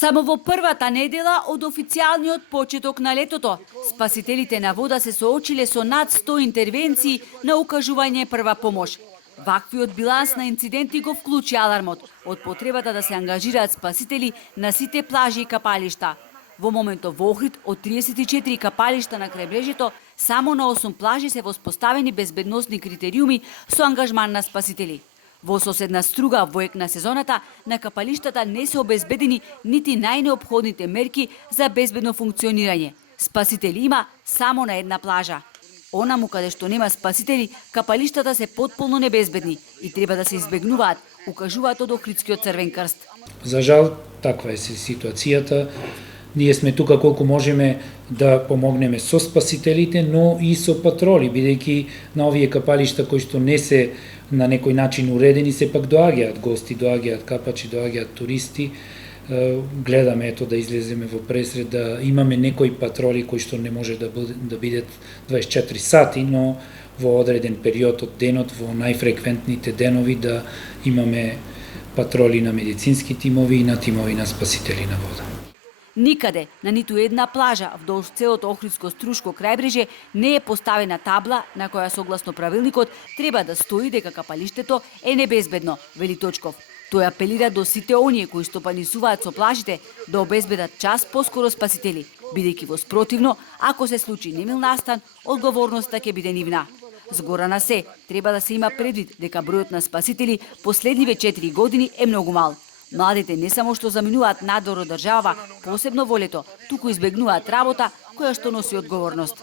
Само во првата недела од официјалниот почеток на летото, спасителите на вода се соочиле со над 100 интервенции на укажување прва помош. Ваквиот биланс на инциденти го вклучи алармот од потребата да се ангажираат спасители на сите плажи и капалишта. Во моментов во Охрид од 34 капалишта на крајбрежјето, само на 8 плажи се воспоставени безбедносни критериуми со ангажман на спасители. Во соседна Струга во ек на сезоната, на капалиштата не се обезбедени нити најнеопходните мерки за безбедно функционирање. Спасители има само на една плажа. Онаму каде што нема спасители, капалиштата се потполно небезбедни и треба да се избегнуваат, укажуваат од Охридскиот Црвен крст. За жал, таква е ситуацијата. Ние сме тука колку можеме да помогнеме со спасителите, но и со патроли, бидејќи на овие капалишта кои што не се на некој начин уредени, сепак доаѓаат гости, доаѓаат капачи, доаѓаат туристи. Гледаме ето да излеземе во пресред, да имаме некои патроли кои што не може да бидат 24 сати, но во одреден период од денот, во најфреквентните денови да имаме патроли на медицински тимови и на тимови на спасители на вода. Никаде, на ниту една плажа вдолж целото Охридско-Струшко крајбрежје не е поставена табла на која согласно правилникот треба да стои дека капалиштето е небезбедно, вели Точков. Тој апелира до сите оние кои што панисуваат со плажите да обезбедат час поскоро спасители, бидејќи во спротивно, ако се случи немил настан, одговорноста ќе биде нивна. Згора на се, треба да се има предвид дека бројот на спасители последниве 4 години е многу мал. Младите не само што заминуваат надвор од држава, посебно во лето, туку избегнуваат работа која што носи одговорност.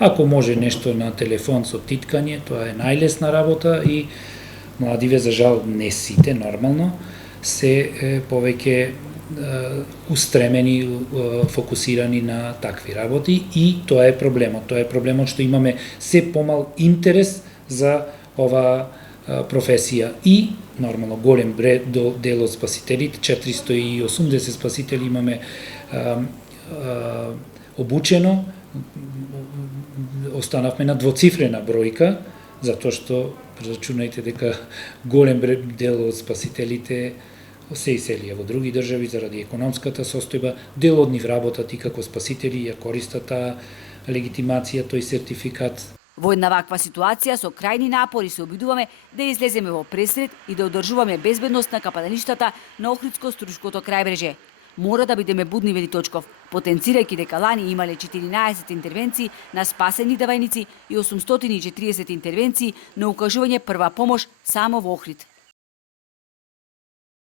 Ако може нешто на телефон со титкање, тоа е најлесна работа и младиве, за жал не сите, нормално, се повеќе устремени, фокусирани на такви работи и тоа е проблемот. Тоа е проблемот што имаме се помал интерес за ова професија и нормално голем дел од спасителите, 480 спасители имаме обучено, останавме на двоцифрена бројка, затоа што рачунајте дека голем дел од спасителите се иселија во други држави заради економската состојба, дел од нив работат и како спасители, ја користат таа легитимација, тој сертификат. Во една ваква ситуација со крајни напори се обидуваме да излеземе во пресред и да одржуваме безбедност на капалиштата на Охридско-Струшкото крајбрежје. Мора да бидеме будни, вели Точков, потенцирајќи дека лани имале 14 интервенции на спасени давајници и 840 интервенции на укажување прва помош само во Охрид.